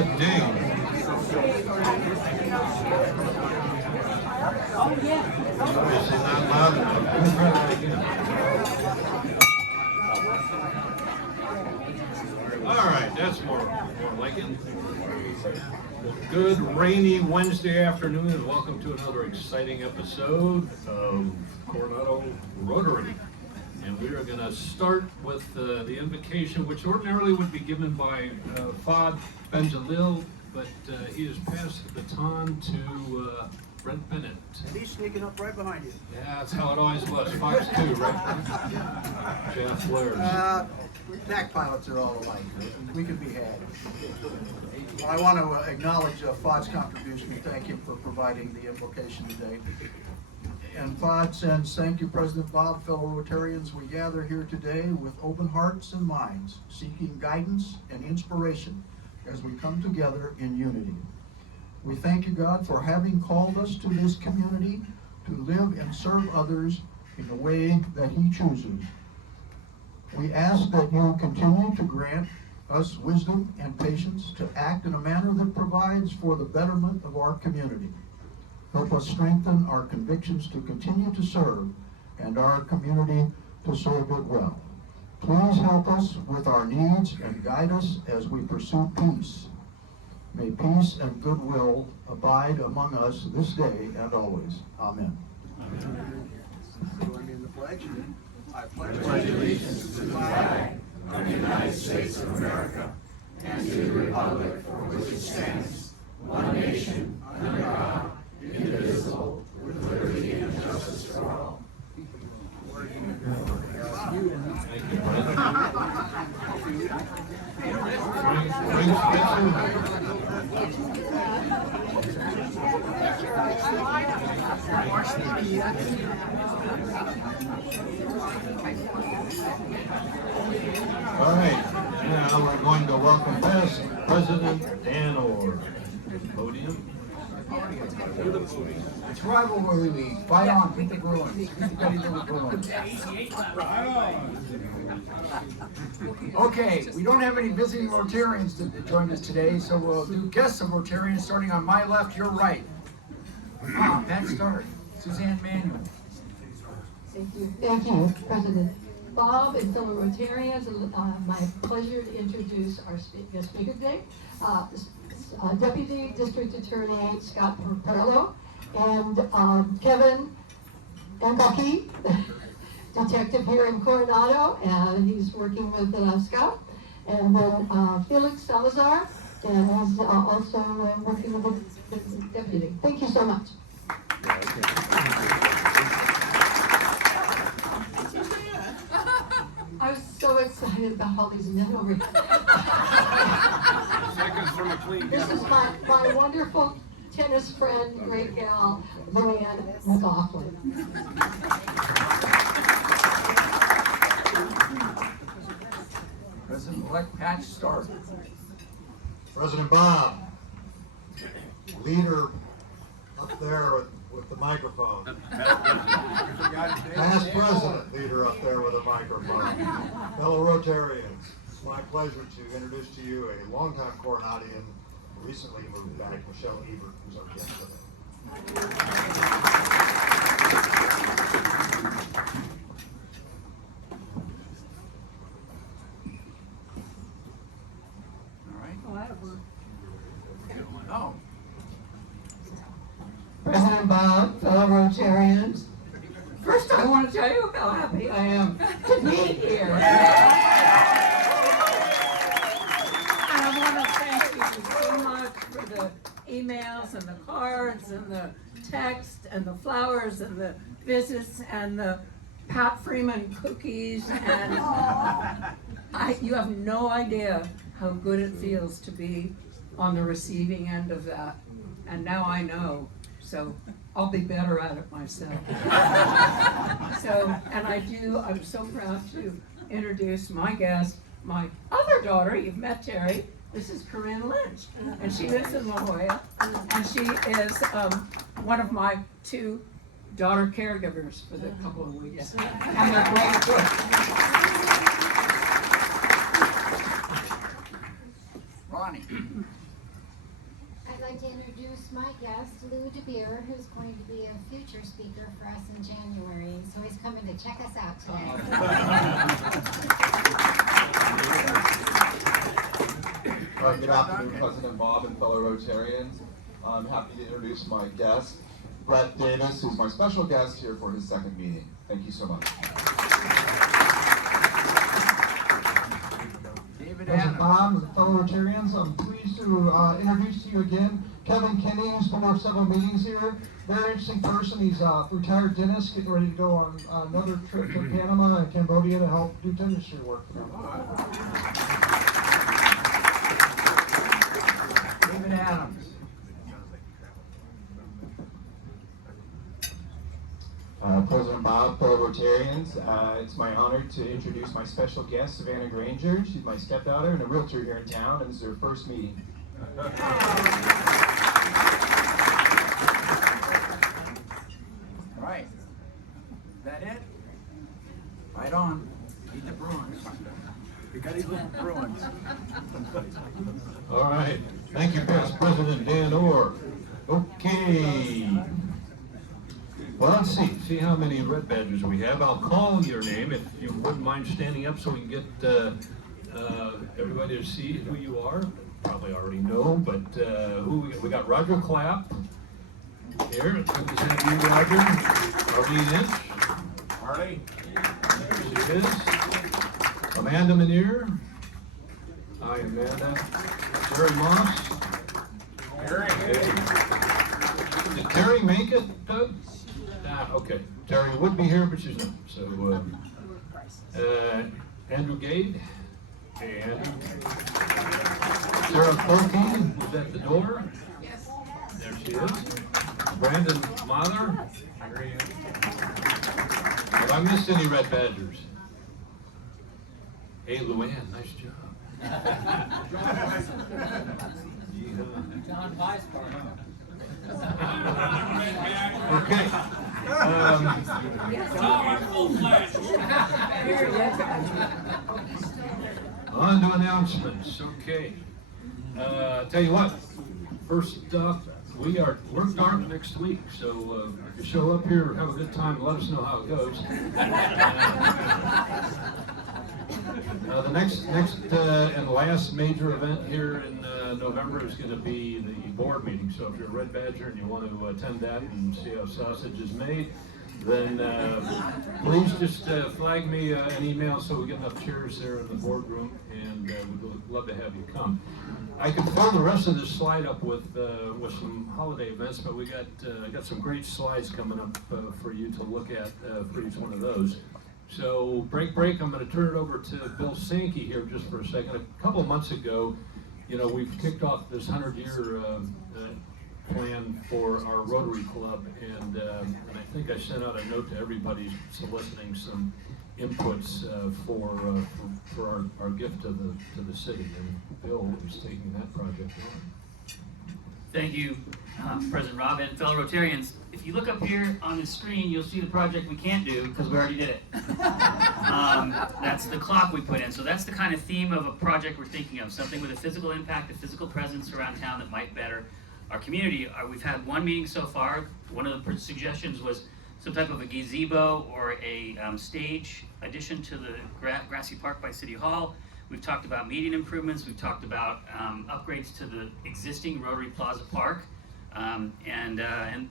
a ding. This is not loud enough. Let me try that again. All right, that's more like it. Good rainy Wednesday afternoon, and welcome to another exciting episode of Coronado Rotary. And we are going to start with the invocation, which ordinarily would be given by Fad Benjalil, but he has passed the baton to Brent Bennett. And he's sneaking up right behind you. Yeah, that's how it always was. Fox 2, right? Jeff Flares. Pack pilots are all alike. We can be had. I want to acknowledge Fad's contribution and thank him for providing the invocation today. And Fad sends, thank you, President Bob, fellow Rotarians. We gather here today with open hearts and minds, seeking guidance and inspiration as we come together in unity. We thank you, God, for having called us to this community to live and serve others in the way that He chooses. We ask that you continue to grant us wisdom and patience to act in a manner that provides for the betterment of our community. Help us strengthen our convictions to continue to serve and our community to serve it well. Please help us with our needs and guide us as we pursue peace. May peace and goodwill abide among us this day and always. Amen. Join me in the pledge. I pledge allegiance to the flag of the United States of America and to the republic for which it stands, one nation, under God, indivisible, with liberty and justice for all. Thank you, Brent. All right, now we're going to welcome past President Dan Orr. Podium. It's rivalry week. Fight on, beat the Bruins. Beat the Betty Little Bruins. Okay, we don't have any visiting Rotarians to join us today, so we'll do guests of Rotarians starting on my left, your right. Pat Stark, Suzanne Manuel. Thank you, President Bob and fellow Rotarians. My pleasure to introduce our guest speaker today, Deputy District Attorney Scott Pirrello, and Kevin and Bucky, detective here in Coronado, and he's working with Scott, and then Felix Salazar, and he's also working with the deputy. Thank you so much. I was so excited about all these men over here. Seconds from a clean. This is my wonderful tennis friend, great gal, Luann McLaughlin. President-elect Pat Stark. President Bob, leader up there with the microphone. Past president, leader up there with a microphone. Fellow Rotarians, it's my pleasure to introduce to you a longtime Coronadian who recently moved back, Michelle Ebert, who's our guest today. Oh. President Bob, fellow Rotarians, first I want to tell you how happy I am to be here. And I want to thank you so much for the emails and the cards and the text and the flowers and the visits and the Pat Freeman cookies. And you have no idea how good it feels to be on the receiving end of that. And now I know. So I'll be better at it myself. And I'm so proud to introduce my guest, my other daughter. You've met Terry. This is Corinne Lynch, and she lives in La Jolla, and she is one of my two daughter caregivers for the couple of weeks. And they're great good. Ronnie. my guest, Lou DeBeer, who's going to be a future speaker for us in January. So he's coming to check us out today. Good afternoon, President Bob and fellow Rotarians. I'm happy to introduce my guest, Brett Davis, who's my special guest here for his second meeting. Thank you so much. David President Adams. Bob and fellow Rotarians, I'm pleased to introduce to you again Kevin Kinney, who's been on several meetings here. Very interesting person. He's a retired dentist, getting ready to go on another trip to Panama and Cambodia to help do dentistry work for them. David Adams. President Bob, fellow Rotarians, it's my honor to introduce my special guest, Savannah Granger. She's my stepdaughter and a realtor here in town, and this is her first meeting. All right. Is that it? Right on. Eat the Bruins. We gotta eat the Bruins. All right, thank you, Past President Dan Orr. Okay. Well, let's see how many red badges we have. I'll call your name if you wouldn't mind standing up so we can get everybody to see who you are. Probably already know, but who we got? We got Roger Clapp here. Good to have you, Roger. Arlene Inch. Harley. There she is. Amanda Manier. Hi, Amanda. Terry Moss. Terry. Did Terry make it, Doug? Okay. Terry would be here, but she's not. So, Andrew Gade. Hey, Andrew. Sarah Polkey is at the door. Yes. There she is. Brandon Mather. Have I missed any red badgers? Hey, Luann, nice job. John Weisbart. Okay. On to announcements. Okay. Tell you what. First up, we're dark next week, so if you show up here, have a good time, let us know how it goes. The next and last major event here in November is going to be the board meeting. So if you're a Red Badger and you want to attend that and see how sausage is made, then please just flag me an email so we get enough chairs there in the boardroom, and we'd love to have you come. I could fill the rest of this slide up with some holiday events, but we got some great slides coming up for you to look at for each one of those. So break. I'm going to turn it over to Bill Sankey here just for a second. A couple months ago, we've kicked off this 100-year plan for our Rotary Club, and I think I sent out a note to everybody soliciting some inputs for our gift to the city. And Bill is taking that project on. Thank you, President Rob and fellow Rotarians. If you look up here on the screen, you'll see the project we can't do because we already did it. That's the clock we put in. So that's the kind of theme of a project we're thinking of, something with a physical impact, a physical presence around town that might better our community. We've had one meeting so far. One of the suggestions was some type of a gazebo or a stage addition to the grassy park by City Hall. We've talked about median improvements. We've talked about upgrades to the existing Rotary Plaza Park, and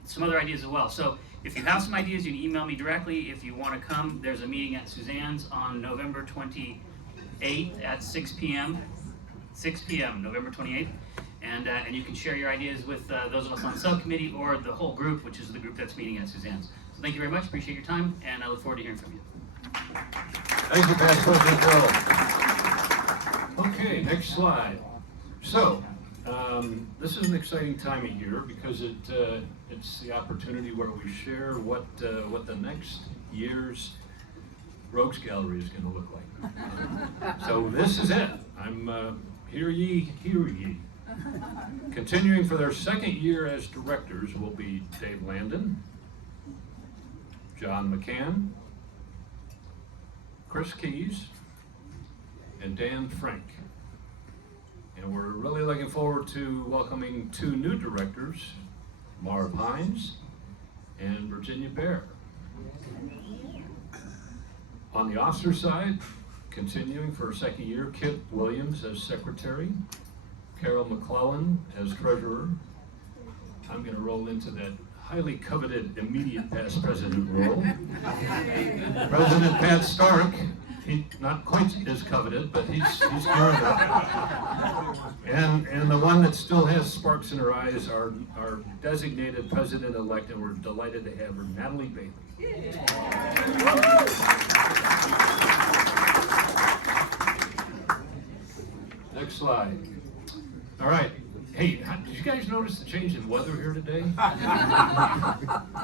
some other ideas as well. So if you have some ideas, you can email me directly. If you want to come, there's a meeting at Suzanne's on November 28th at 6 p.m. 6 p.m. November 28th. And you can share your ideas with those of us on the subcommittee or the whole group, which is the group that's meeting at Suzanne's. So thank you very much. Appreciate your time, and I look forward to hearing from you. Thank you, Past President Bill. Okay, next slide. So, this is an exciting time of year because it's the opportunity where we share what the next year's Rogues Gallery is going to look like. So this is it. I'm hear ye, hear ye. Continuing for their second year as directors will be Dave Landon, John McCann, Chris Keys, and Dan Frank. And we're really looking forward to welcoming two new directors, Marv Hines, and Virginia Bear. On the officer side, continuing for a second year, Kip Williams as secretary, Carol McClellan as treasurer. I'm going to roll into that highly coveted immediate past president role. President Pat Stark, he not quite as coveted, but he's doing it. And the one that still has sparks in her eyes, our designated president-elect, and we're delighted to have her, Natalie Bailey. Next slide. All right. Hey, did you guys notice the change in weather here today?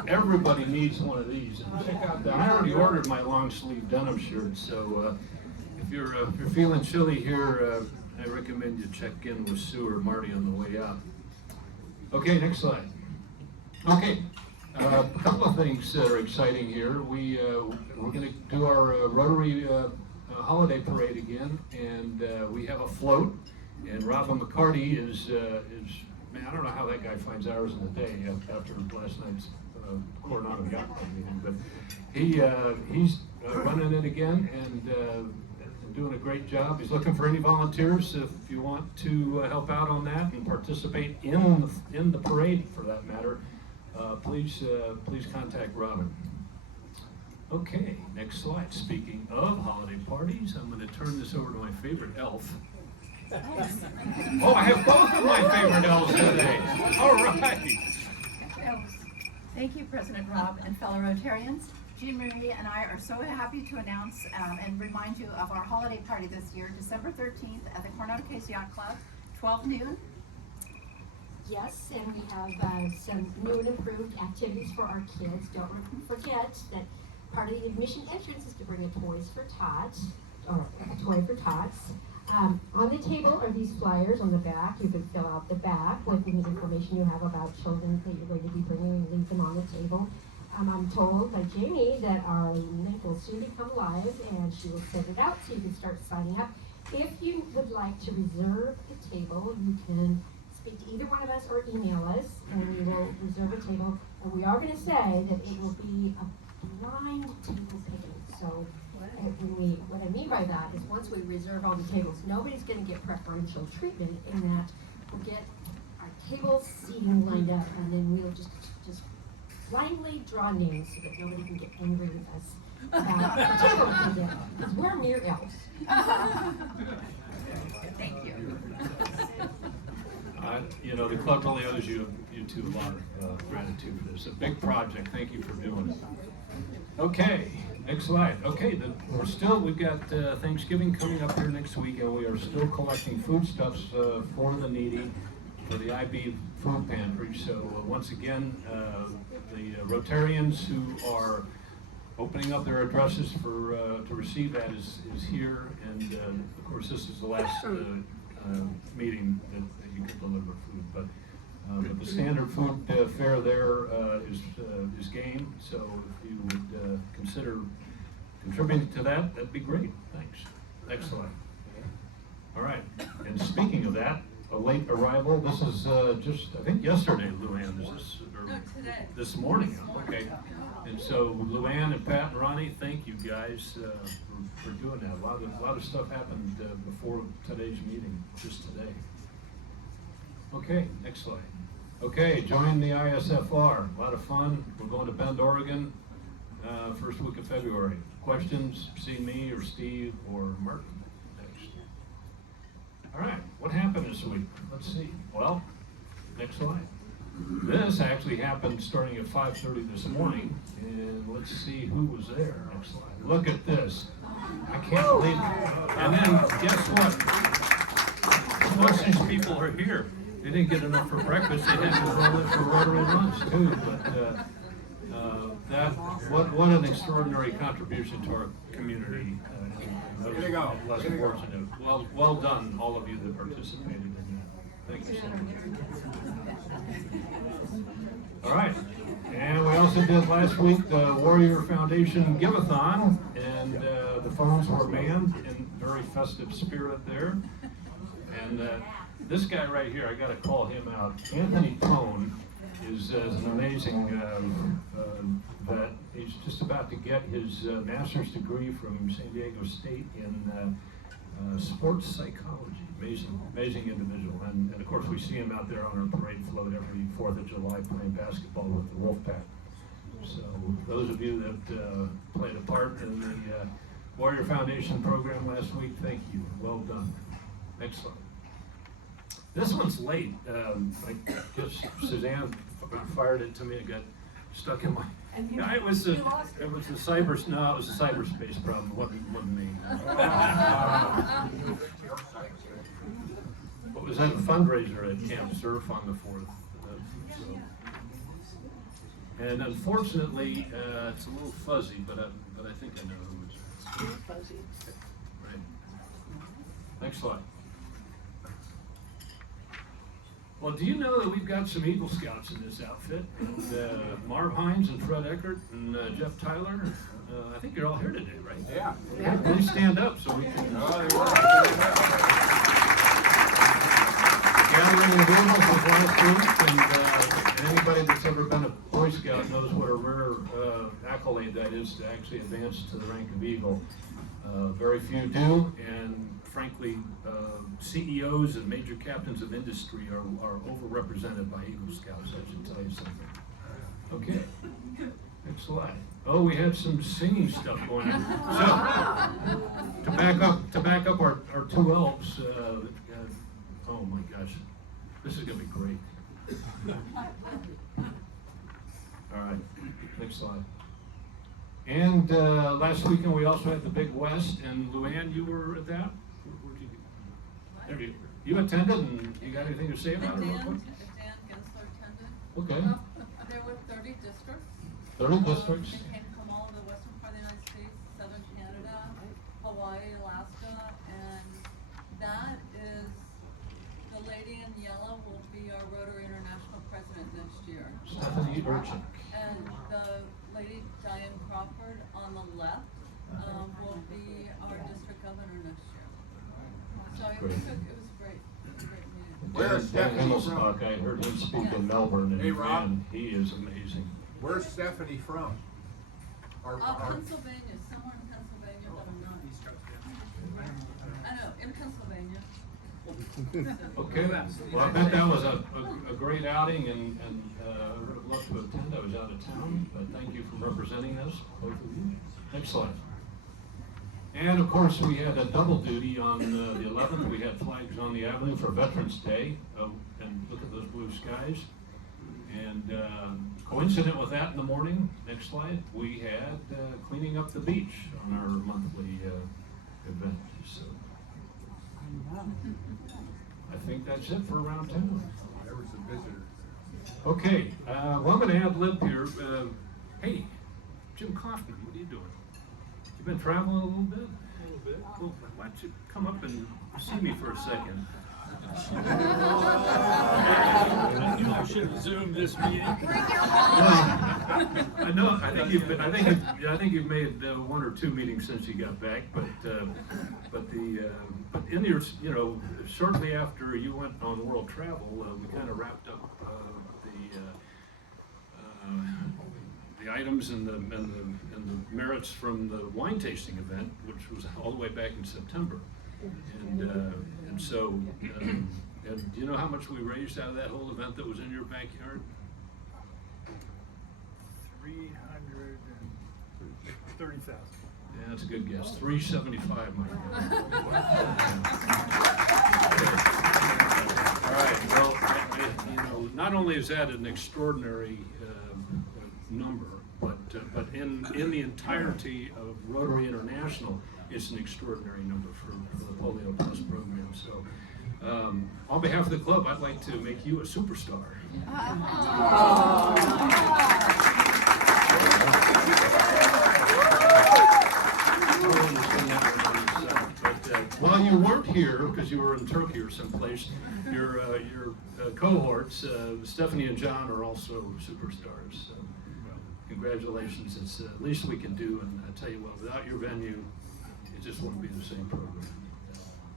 Everybody needs one of these. And check out that. I already ordered my long sleeve denim shirt, so if you're feeling chilly here, I recommend you check in with Sue or Marty on the way out. Okay, next slide. Okay, a couple of things that are exciting here. We're going to do our Rotary holiday parade again, and we have a float. And Robin McCarty is man, I don't know how that guy finds hours in the day after last night's Coronado Yacht meeting, but he's running it again and doing a great job. He's looking for any volunteers if you want to help out on that and participate in the parade, for that matter. Please contact Robin. Okay, next slide. Speaking of holiday parties, I'm going to turn this over to my favorite elf. Oh, I have both of my favorite elves today. All right. Thank you, President Rob and fellow Rotarians. Jean Marie and I are so happy to announce and remind you of our holiday party this year, December 13th at the Coronado Yacht Club, 12 noon. Yes, and we have some new and improved activities for our kids. Don't forget that part of the admission entrance is to bring a Toys for Tots, or a toy for Tots. On the table are these flyers on the back. You can fill out the back with any information you have about children that you're going to be bringing and leave them on the table. I'm told by Jamie that our link will soon become live and she will send it out so you can start signing up. If you would like to reserve the table, you can speak to either one of us or email us and we will reserve a table. And we are going to say that it will be a blind table picking. So what I mean by that is once we reserve all the tables, nobody's going to get preferential treatment in that we'll get our table seating lined up and then we'll just blindly draw names so that nobody can get angry with us about the table we get, because we're mere elves. Thank you. You know, the club really owes you two a lot of gratitude for this. A big project. Thank you for doing it. Okay. Next slide. Okay, we've got Thanksgiving coming up here next week, and we are still collecting foodstuffs for the needy, for the IB food pantry. So once again, the Rotarians who are opening up their addresses for to receive that is here, and of course this is the last meeting that you can deliver food. But the standard food fare there is game, so if you would consider contributing to that, that'd be great. Thanks. Next slide. All right, and speaking of that, a late arrival, this is just, I think yesterday, Luann, is this, or today. This morning, okay. And so Luann and Pat and Ronnie, thank you guys for doing that. A lot of stuff happened before today's meeting, just today. Okay, next slide. Okay, join the ISFR. A lot of fun. We're going to Bend, Oregon, first week of February. Questions, see me or Steve or Martin next. All right, what happened this week? Let's see. Well, next slide. This actually happened starting at 5:30 this morning, and let's see who was there. Next slide. Look at this. I can't believe it. And then guess what? Most of these people are here. They didn't get enough for breakfast. They had to roll in for Rotary lunch too. But what an extraordinary contribution to our community. Here you go. Less fortunate. Well done, all of you that participated in that. Thank you so much. All right. And we also did last week the Warrior Foundation Give-a-thon, and the phones were manned in very festive spirit there. And this guy right here, I got to call him out. Anthony Cohn is an amazing vet. He's just about to get his master's degree from San Diego State in sports psychology. Amazing individual. And of course, we see him out there on our parade float every 4th of July playing basketball with the Wolfpack. So those of you that played a part in the Warrior Foundation program last week, thank you. Well done. Next slide. This one's late. I guess Suzanne fired it to me. It got stuck in my. Yeah, it was a cyberspace problem. It wasn't me. What was that? A fundraiser at Camp Surf on the 4th. And unfortunately, it's a little fuzzy, but I think I know who it is. Fuzzy. Right. Next slide. Well, do you know that we've got some Eagle Scouts in this outfit? And Marv Hines and Fred Eckert and Jeff Tyler. I think you're all here today, right? Yeah. Please stand up so we can. Gathering individuals was last week, and anybody that's ever been a Boy Scout knows what a rare accolade that is to actually advance to the rank of Eagle. Very few do, and frankly, CEOs and major captains of industry are overrepresented by Eagle Scouts, I should tell you something. Okay, next slide. Oh, we had some singing stuff going on. So, to back up our two elves, oh my gosh, this is gonna be great. All right, next slide. And last weekend we also had the Big West, and Luann, you were at that? Where'd you go? There you attended, and you got anything to say about it real quick? Dan Gensler attended. Okay. There were 30 districts. 30 districts. They came from all over the western part of the United States, southern Canada, Hawaii, Alaska, and that is, the lady in yellow will be our Rotary International President next year. Stephanie Urchin. And the lady Diane Crawford on the left will be our district governor next year. So it was great. It was a great meeting. Where's Dan Stephanie Himmelsbach, I heard him speak in Melbourne, and Hey, Rob. man, he is amazing. Where's Stephanie from? Pennsylvania, somewhere in Pennsylvania, but I'm not. I know, in Pennsylvania. Okay, well, I bet that was a great outing, and I would have loved to attend. I was out of town, but thank you for representing us, both of you. Next slide. And of course, we had a double duty on the 11th. We had flags on the avenue for Veterans Day, and look at those blue skies. And coincident with that in the morning, next slide, we had cleaning up the beach on our monthly event. So I think that's it for around town. There was a visitor. Okay, well, I'm going to ad lib here. Hey, Jim Kaufman, what are you doing? You been traveling a little bit? A little bit. Well, why don't you come up and see me for a second? I should have zoomed this meeting. I know. I think you've made 1 or 2 meetings since you got back, but in your, shortly after you went on world travel, we kind of wrapped up the items and the merits from the wine tasting event, which was all the way back in September, and so. And do you know how much we raised out of that whole event that was in your backyard? 330,000. Yeah, that's a good guess. 375, my friend. All right. Well, not only is that an extraordinary number, but in the entirety of Rotary International, it's an extraordinary number for the Polio Plus program. So. On behalf of the club, I'd like to make you a superstar. But while you weren't here, because you were in Turkey or someplace, your cohorts, Stephanie and John, are also superstars. So, congratulations. It's the least we can do, and I tell you what, without your venue, it just wouldn't be the same program.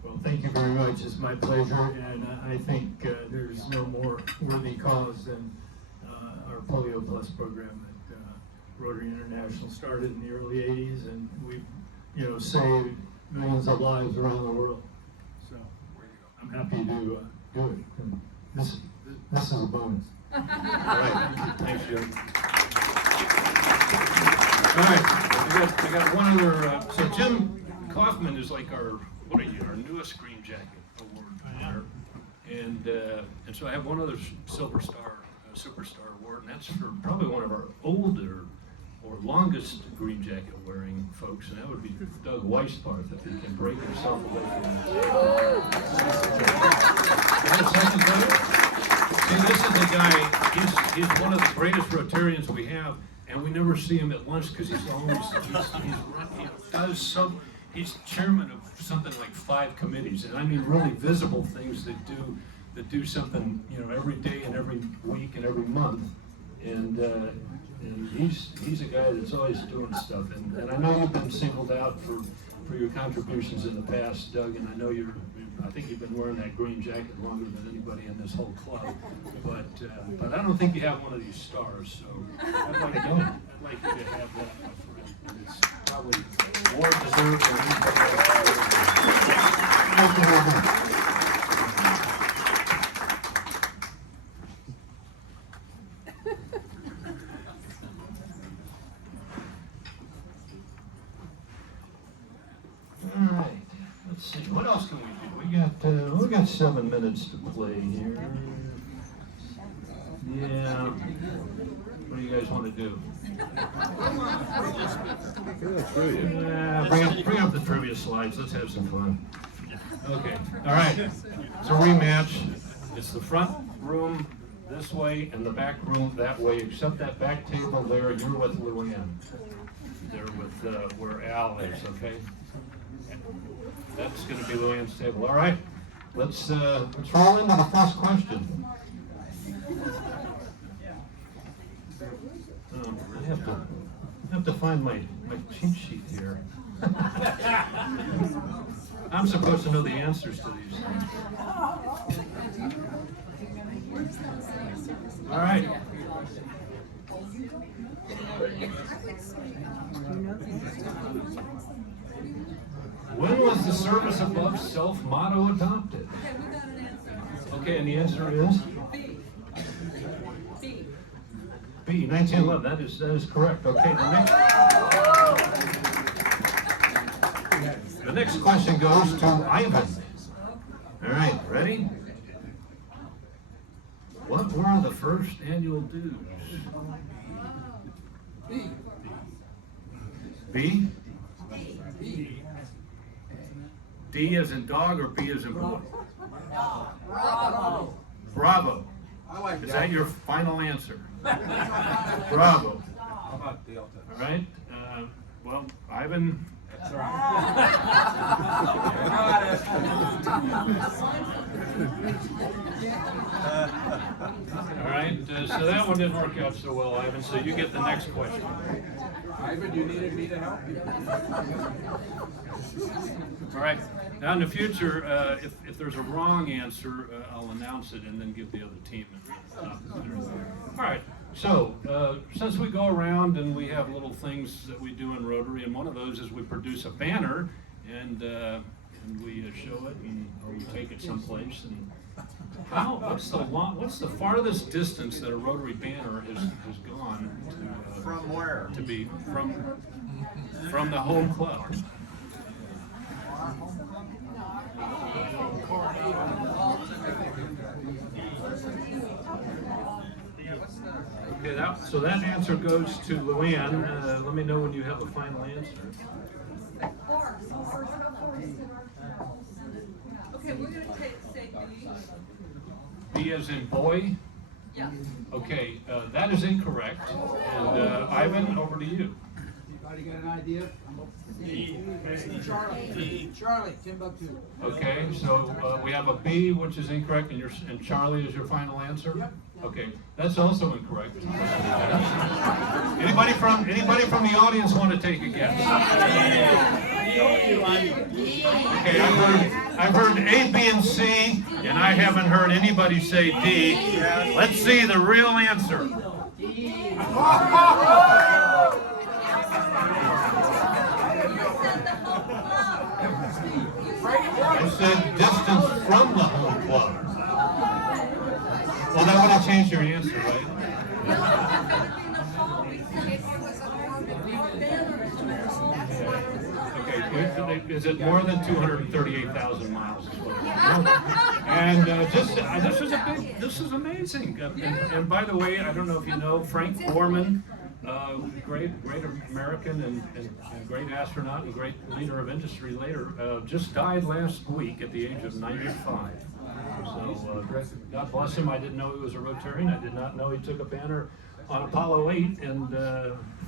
Well, thank you very much. It's my pleasure, and I think there's no more worthy cause than Polio Plus program that Rotary International started in the early 80s, and we've, saved millions of lives around the world. So I'm happy to do it. And this is a bonus. All right, thanks, Jim. All right, I got one other, so Jim Kaufman is like our newest Green Jacket Award winner. And so I have one other Silver Star, Superstar Award, and that's for probably one of our older or longest Green Jacket wearing folks, and that would be Doug Weisbarth, if he can break himself away from that. See, this is a guy, he's one of the greatest Rotarians we have, and we never see him at lunch because he's chairman of something like 5 committees, and I mean really visible things that do something, every day and every week and every month. And he's a guy that's always doing stuff. And I know you've been singled out for your contributions in the past, Doug, and I think you've been wearing that green jacket longer than anybody in this whole club. But I don't think you have one of these stars, so I'd like you to have that, my friend. And it's probably more deserved than anybody else. All right, let's see, what else can we do? We got 7 minutes to play here. Yeah, what do you guys want to do? Bring up the trivia slides, let's have some fun. Okay, all right, it's a rematch. It's the front room this way and the back room that way, except that back table there, you're with Luann. They're with where Al is, okay? That's going to be Luann's table. All right, let's roll into the first question. I have to find my cheat sheet here. I'm supposed to know the answers to these things. All right. When was the service above self motto adopted? Okay, and the answer is? B, 1911. That is correct. Okay, the next question goes to Ivan. All right, ready? What were the first annual dues? B? D as in dog or B as in boy? Bravo. Bravo. Is that your final answer? Bravo. How about Delta? All right. Well, Ivan. That's All right. So that one didn't work out so well, Ivan. So you get the next question. Ivan, you needed me to help you. All right. Now in the future, if there's a wrong answer, I'll announce it and then give the other team an opportunity. All right. So since we go around and we have little things that we do in Rotary, and one of those is we produce a banner and we show it or we take it someplace. And what's the farthest distance that a Rotary banner has gone to, From where? To be from the home club? Okay, so that answer goes to Luann. Let me know when you have a final answer. Okay, we're gonna say B. B as in boy? Yeah. Okay, that is incorrect. And Ivan, over to you. Anybody got an idea? Charlie, Timbuktu. Okay, so we have a B, which is incorrect, and Charlie is your final answer? Yep. Okay, that's also incorrect. Anybody from the audience want to take a guess? Okay, I've heard A, B, and C, and I haven't heard anybody say D. Let's see the real answer. I said distance from the home club. Well, that would have changed your answer, right? Okay, is it more than 238,000 miles? Is what it is. And this is amazing. And by the way, I don't know if you know, Frank Borman, great American and great astronaut and great leader of industry later, just died last week at the age of 95. So God bless him. I didn't know he was a Rotarian. I did not know he took a banner on Apollo 8 and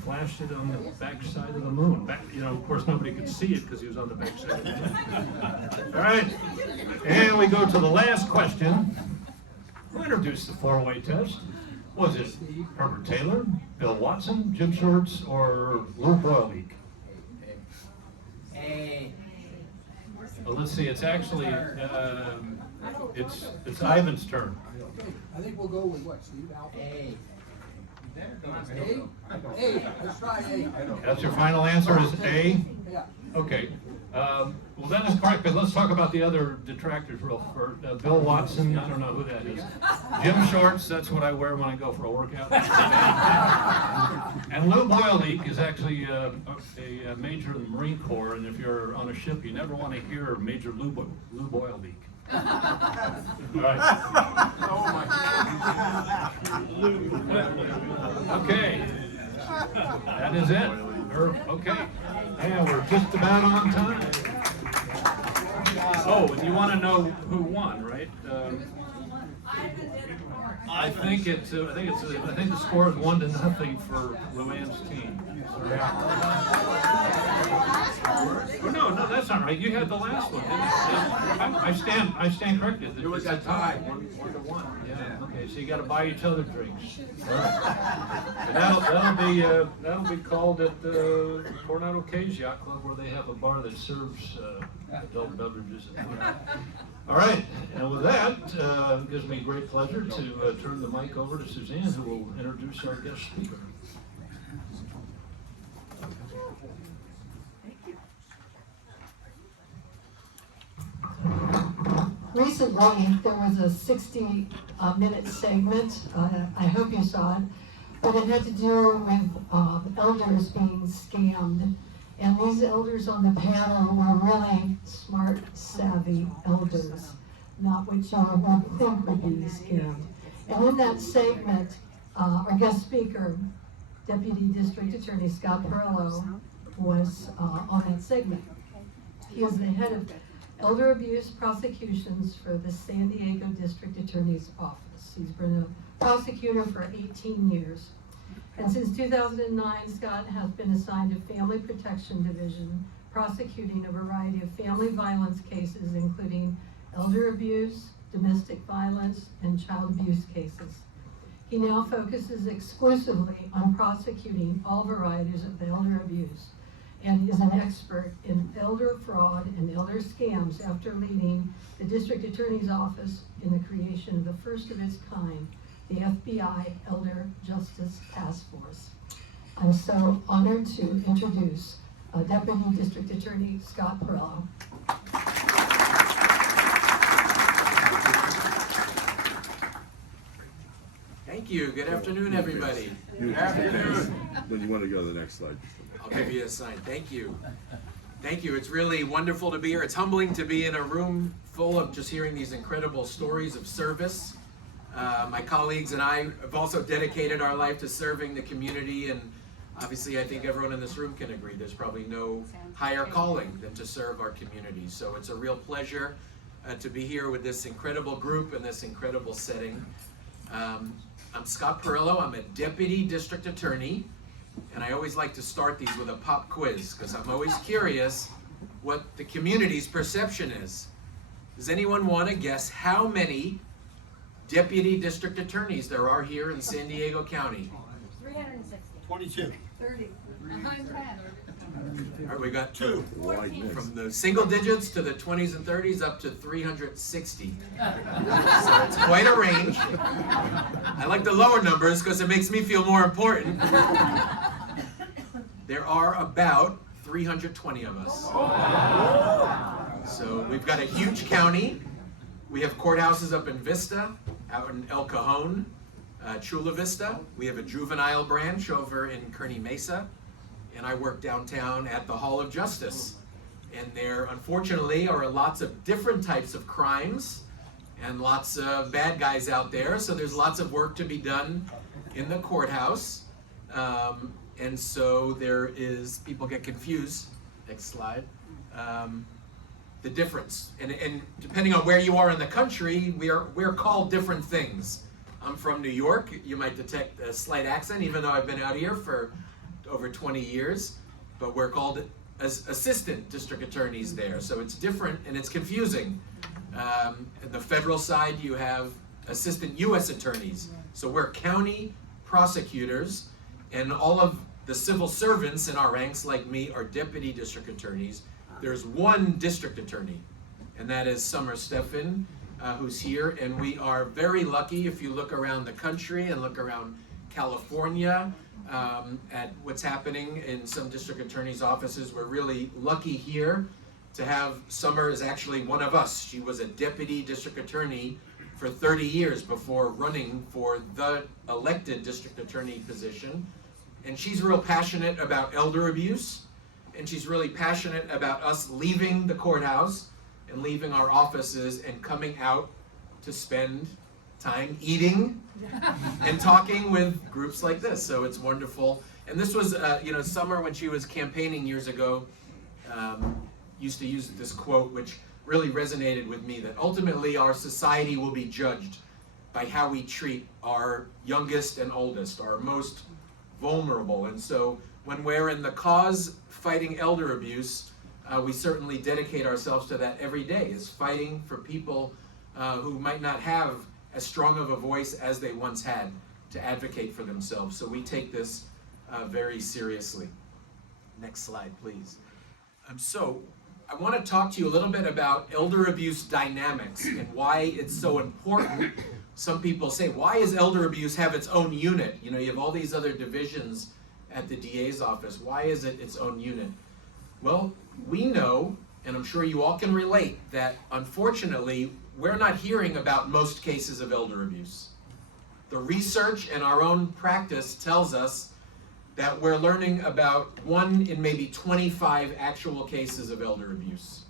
flashed it on the back side of the moon. Of course, nobody could see it because he was on the back side of the moon. All right, and we go to the last question. Who introduced the four-way test? Was it Herbert Taylor, Bill Watson, Jim Shorts, or Lou Boyle? Well, let's see. It's actually it's Ivan's turn. I think we'll go with what, Steve? A. A. Let's try A. That's your final answer is A? Yeah. Okay. Well, that is correct, but let's talk about the other detractors real first. Bill Watson, I don't know who that is. Jim Shorts, that's what I wear when I go for a workout. And Lou Boyle is actually a major in the Marine Corps, and if you're on a ship, you never want to hear Major Lou Boyle leak. All right. Oh my. Okay. That is it. Okay. And we're just about on time. Oh, and you want to know who won, right? I think the score is 1-0 for Luann's team. Oh, no, that's not right. You had the last one. I stand corrected. It was a tie, 1-1. Yeah. Okay, so you got to buy each other drinks. And that'll be called at the Coronado Yacht Club, where they have a bar that serves adult beverages. All right, and with that, it gives me great pleasure to turn the mic over to Suzanne, who will introduce our guest speaker. Recently, there was a 60-minute segment, I hope you saw it, but it had to do with elders being scammed. And these elders on the panel were really smart, savvy elders, not what you would think would be scammed. And in that segment, our guest speaker, Deputy District Attorney Scott Pirrello, was on that segment. He is the head of Elder Abuse Prosecutions for the San Diego District Attorney's Office. He's been a prosecutor for 18 years. And since 2009, Scott has been assigned to Family Protection Division, prosecuting a variety of family violence cases, including elder abuse, domestic violence, and child abuse cases. He now focuses exclusively on prosecuting all varieties of elder abuse, and is an expert in elder fraud and elder scams after leading the District Attorney's Office in the creation of the first of its kind, the FBI Elder Justice Task Force. I'm so honored to introduce Deputy District Attorney Scott Pirrello. Thank you. Good afternoon, everybody. Good afternoon. When you want to go to the next slide. I'll give you a sign. Thank you. Thank you. It's really wonderful to be here. It's humbling to be in a room full of just hearing these incredible stories of service. My colleagues and I have also dedicated our life to serving the community, and obviously I think everyone in this room can agree there's probably no higher calling than to serve our community. So it's a real pleasure to be here with this incredible group in this incredible setting. I'm Scott Pirrello. I'm a Deputy District Attorney, and I always like to start these with a pop quiz because I'm always curious what the community's perception is. Does anyone want to guess how many Deputy District Attorneys there are here in San Diego County? 360. 22. 30. 110. All right, we got two. Wide mix. From the single digits to the 20s and 30s up to 360. So it's quite a range. I like the lower numbers because it makes me feel more important. There are about 320 of us. So we've got a huge county. We have courthouses up in Vista, out in El Cajon, Chula Vista. We have a juvenile branch over in Kearney Mesa. And I work downtown at the Hall of Justice. And there, unfortunately, are lots of different types of crimes and lots of bad guys out there. So there's lots of work to be done in the courthouse. And so there is, people get confused. Next slide. The difference. And depending on where you are in the country, we're called different things. I'm from New York. You might detect a slight accent, even though I've been out here for over 20 years, but we're called as assistant district attorneys there. So it's different and it's confusing. On the federal side, you have assistant U.S. attorneys. So we're county prosecutors, and all of the civil servants in our ranks, like me, are deputy district attorneys. There's one district attorney, and that is Summer Steffen, who's here, and we are very lucky. If you look around the country and look around California, at what's happening in some district attorneys' offices, we're really lucky here to have Summer is actually one of us. She was a deputy district attorney for 30 years before running for the elected district attorney position. And she's real passionate about elder abuse, and she's really passionate about us leaving the courthouse and leaving our offices and coming out to spend time eating and talking with groups like this. So it's wonderful. And this was, Summer, when she was campaigning years ago, used to use this quote, which really resonated with me, that ultimately our society will be judged by how we treat our youngest and oldest, our most vulnerable. And so when we're in the cause fighting elder abuse, we certainly dedicate ourselves to that every day, is fighting for people who might not have as strong of a voice as they once had to advocate for themselves. So we take this very seriously. Next slide, please. So I want to talk to you a little bit about elder abuse dynamics and why it's so important. Some people say, why does elder abuse have its own unit? You have all these other divisions at the DA's office. Why is it its own unit? Well, we know, and I'm sure you all can relate, that unfortunately, we're not hearing about most cases of elder abuse. The research and our own practice tells us that we're learning about 1 in maybe 25 actual cases of elder abuse.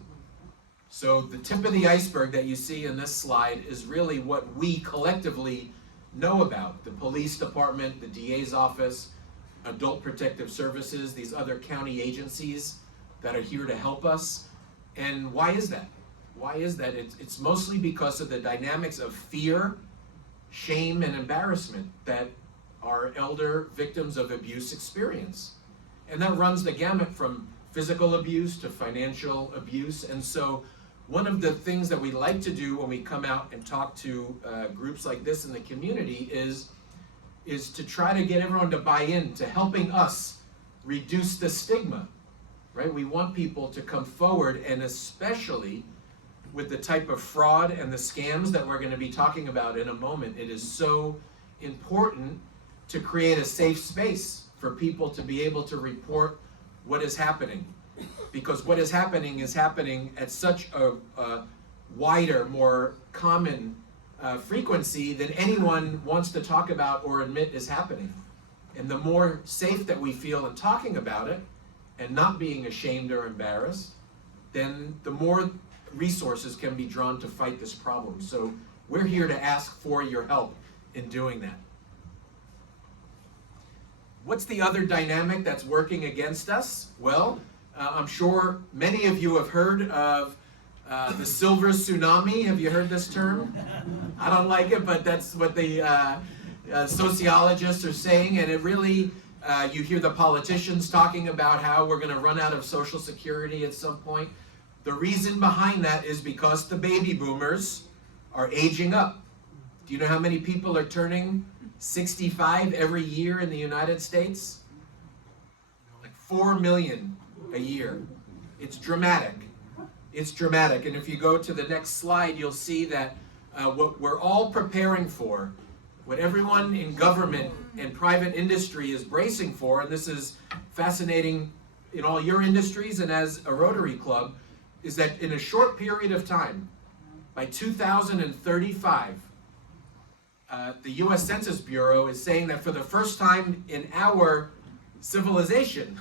So the tip of the iceberg that you see in this slide is really what we collectively know about. The police department, the DA's office, Adult Protective Services, these other county agencies that are here to help us. And why is that? Why is that? It's mostly because of the dynamics of fear, shame, and embarrassment that our elder victims of abuse experience. And that runs the gamut from physical abuse to financial abuse. And so one of the things that we like to do when we come out and talk to groups like this in the community is to try to get everyone to buy in to helping us reduce the stigma, right? We want people to come forward, and especially with the type of fraud and the scams that we're going to be talking about in a moment, it is so important to create a safe space for people to be able to report what is happening. Because what is happening at such a wider, more common frequency than anyone wants to talk about or admit is happening. And the more safe that we feel in talking about it and not being ashamed or embarrassed, then the more resources can be drawn to fight this problem. So we're here to ask for your help in doing that. What's the other dynamic that's working against us? Well, I'm sure many of you have heard of the silver tsunami. Have you heard this term? I don't like it, but that's what the sociologists are saying. And it really, you hear the politicians talking about how we're going to run out of Social Security at some point. The reason behind that is because the baby boomers are aging up. Do you know how many people are turning 65 every year in the United States? Like 4 million a year. It's dramatic. It's dramatic. And if you go to the next slide, you'll see that what we're all preparing for, what everyone in government and private industry is bracing for, and this is fascinating in all your industries and as a Rotary Club, is that in a short period of time, by 2035, the U.S. Census Bureau is saying that for the first time in our civilization,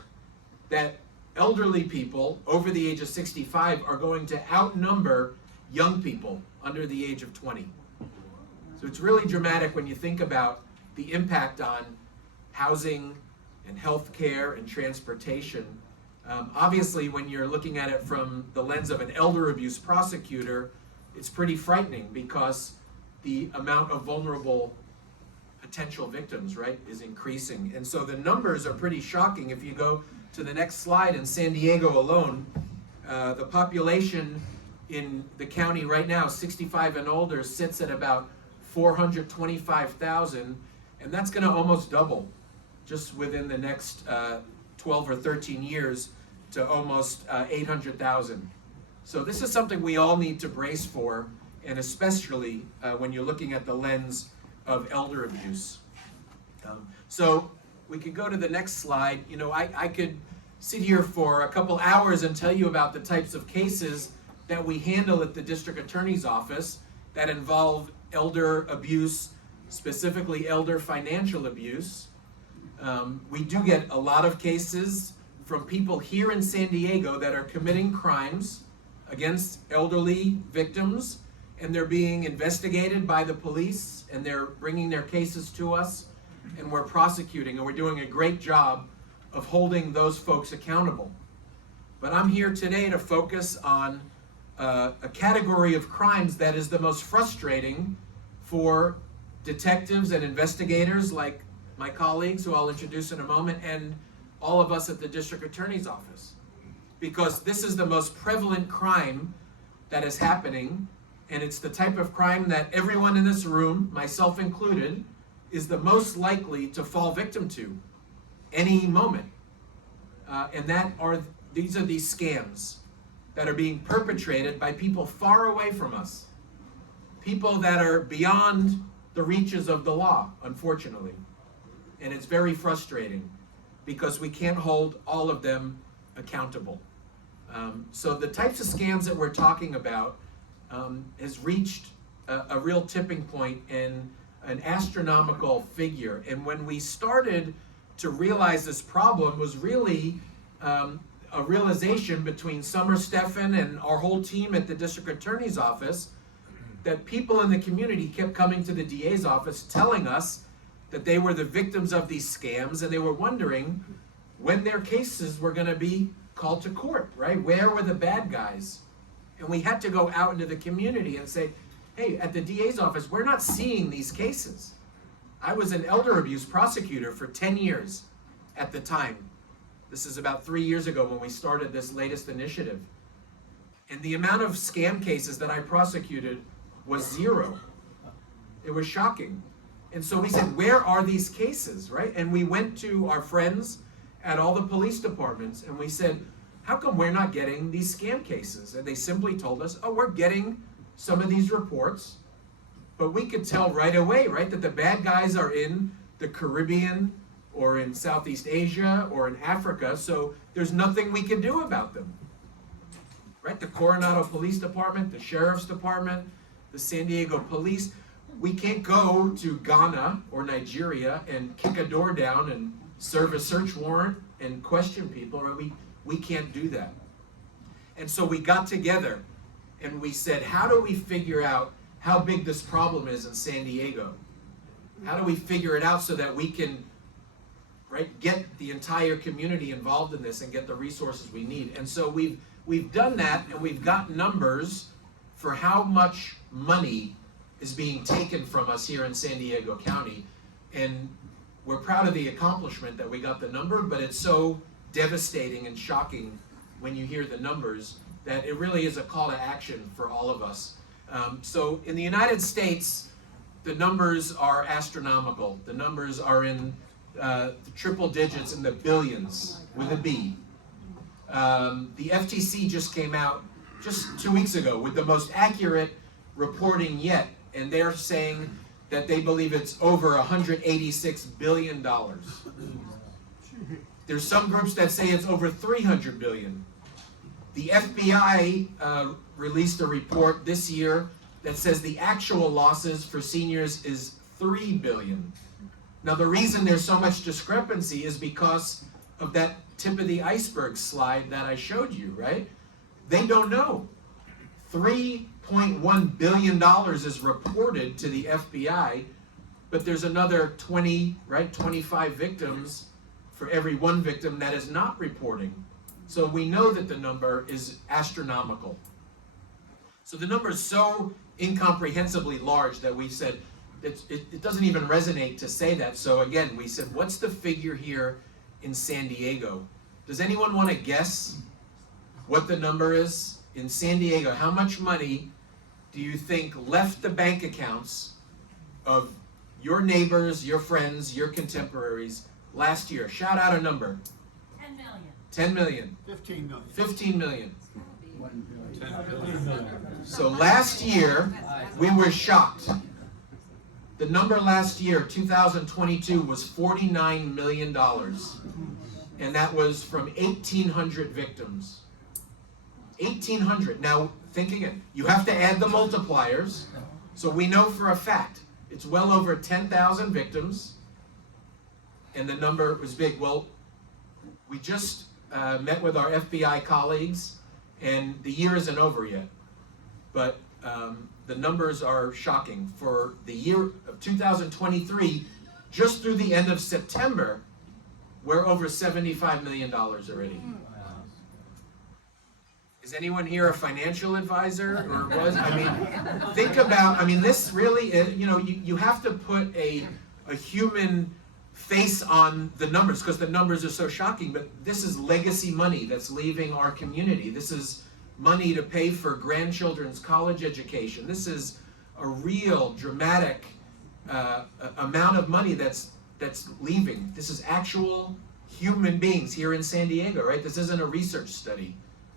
that elderly people over the age of 65 are going to outnumber young people under the age of 20. So it's really dramatic when you think about the impact on housing and health care and transportation. Obviously, when you're looking at it from the lens of an elder abuse prosecutor, it's pretty frightening because the amount of vulnerable potential victims, right, is increasing. And so the numbers are pretty shocking. If you go to the next slide, in San Diego alone, the population in the county right now, 65 and older, sits at about 425,000, and that's going to almost double just within the next 12 or 13 years to almost 800,000. So this is something we all need to brace for, and especially when you're looking at the lens of elder abuse. So we could go to the next slide. You know, I could sit here for a couple hours and tell you about the types of cases that we handle at the district attorney's office that involve elder abuse, specifically elder financial abuse. We do get a lot of cases from people here in San Diego that are committing crimes against elderly victims, and they're being investigated by the police, and they're bringing their cases to us, and we're prosecuting, and we're doing a great job of holding those folks accountable. But I'm here today to focus on a category of crimes that is the most frustrating for detectives and investigators like my colleagues, who I'll introduce in a moment, and all of us at the district attorney's office. Because this is the most prevalent crime that is happening, and it's the type of crime that everyone in this room, myself included, is the most likely to fall victim to any moment. And these are these scams that are being perpetrated by people far away from us. People that are beyond the reaches of the law, unfortunately. And it's very frustrating because we can't hold all of them accountable. So the types of scams that we're talking about has reached a real tipping point and an astronomical figure. And when we started to realize this problem was really a realization between Summer Steffen and our whole team at the district attorney's office, that people in the community kept coming to the DA's office telling us that they were the victims of these scams, and they were wondering when their cases were going to be called to court, right? Where were the bad guys? And we had to go out into the community and say, hey, at the DA's office, we're not seeing these cases. I was an elder abuse prosecutor for 10 years at the time. This is about 3 years ago when we started this latest initiative. And the amount of scam cases that I prosecuted was zero. It was shocking. And so we said, where are these cases, right? And we went to our friends at all the police departments and we said, how come we're not getting these scam cases? And they simply told us, oh, we're getting some of these reports, but we could tell right away, right, that the bad guys are in the Caribbean or in Southeast Asia or in Africa, so there's nothing we can do about them. Right? The Coronado Police Department, the Sheriff's Department, the San Diego Police, we can't go to Ghana or Nigeria and kick a door down and serve a search warrant and question people, right? We can't do that. And so we got together and we said, how do we figure out how big this problem is in San Diego? How do we figure it out so that we can, right, get the entire community involved in this and get the resources we need? And so we've done that, and we've got numbers for how much money is being taken from us here in San Diego County. And we're proud of the accomplishment that we got the number, but it's so devastating and shocking when you hear the numbers that it really is a call to action for all of us. So in the United States, the numbers are astronomical. The numbers are in the triple digits, in the billions with a B. The FTC just came out just 2 weeks ago with the most accurate reporting yet, and they're saying that they believe it's over $186 billion. There's some groups that say it's over $300 billion. The FBI released a report this year that says the actual losses for seniors is $3 billion. Now the reason there's so much discrepancy is because of that tip of the iceberg slide that I showed you, right? They don't know. $3.1 billion is reported to the FBI, but there's another 25 victims for every one victim that is not reporting. So we know that the number is astronomical. So the number is so incomprehensibly large that we said it doesn't even resonate to say that. So again, we said, what's the figure here in San Diego? Does anyone want to guess what the number is in San Diego? How much money do you think left the bank accounts of your neighbors, your friends, your contemporaries last year? Shout out a number. 10 million. 10 million. 15 million. 15 million. So last year, we were shocked. The number last year, 2022, was $49 million. And that was from 1,800 victims. 1,800. Now, think again. You have to add the multipliers. So we know for a fact it's well over 10,000 victims. And the number was big. Well, we just met with our FBI colleagues, and the year isn't over yet. But the numbers are shocking. For the year of 2023, just through the end of September, we're over $75 million already. Is anyone here a financial advisor or was? I mean, think about, this really is, you have to put a human face on the numbers because the numbers are so shocking, but this is legacy money that's leaving our community. This is money to pay for grandchildren's college education. This is a real dramatic amount of money that's leaving. This is actual human beings here in San Diego, right? This isn't a research study.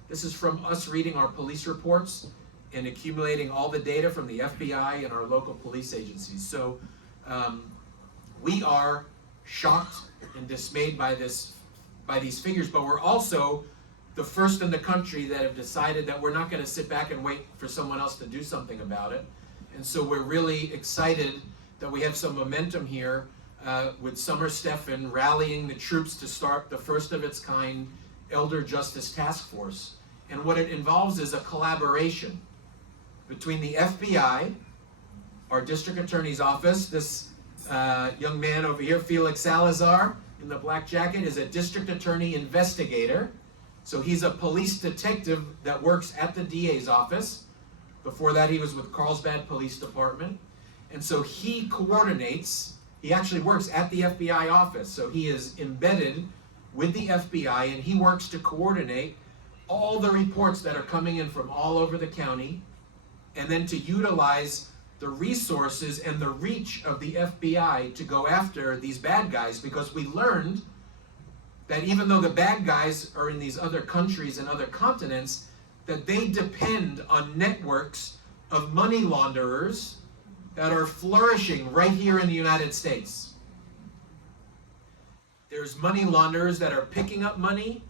This is from us reading our police reports and accumulating all the data from the FBI and our local police agencies. So we are shocked and dismayed by these figures, but we're also the first in the country that have decided that we're not going to sit back and wait for someone else to do something about it. And so we're really excited that we have some momentum here with Summer Steffen rallying the troops to start the first of its kind Elder Justice Task Force. And what it involves is a collaboration between the FBI, our district attorney's office. This young man over here, Felix Salazar, in the black jacket, is a district attorney investigator. So he's a police detective that works at the DA's office. Before that, he was with Carlsbad Police Department. And so he coordinates, he actually works at the FBI office. So he is embedded with the FBI, and he works to coordinate all the reports that are coming in from all over the county, and then to utilize the resources and the reach of the FBI to go after these bad guys, because we learned that even though the bad guys are in these other countries and other continents, that they depend on networks of money launderers that are flourishing right here in the United States. There's money launderers that are picking up money,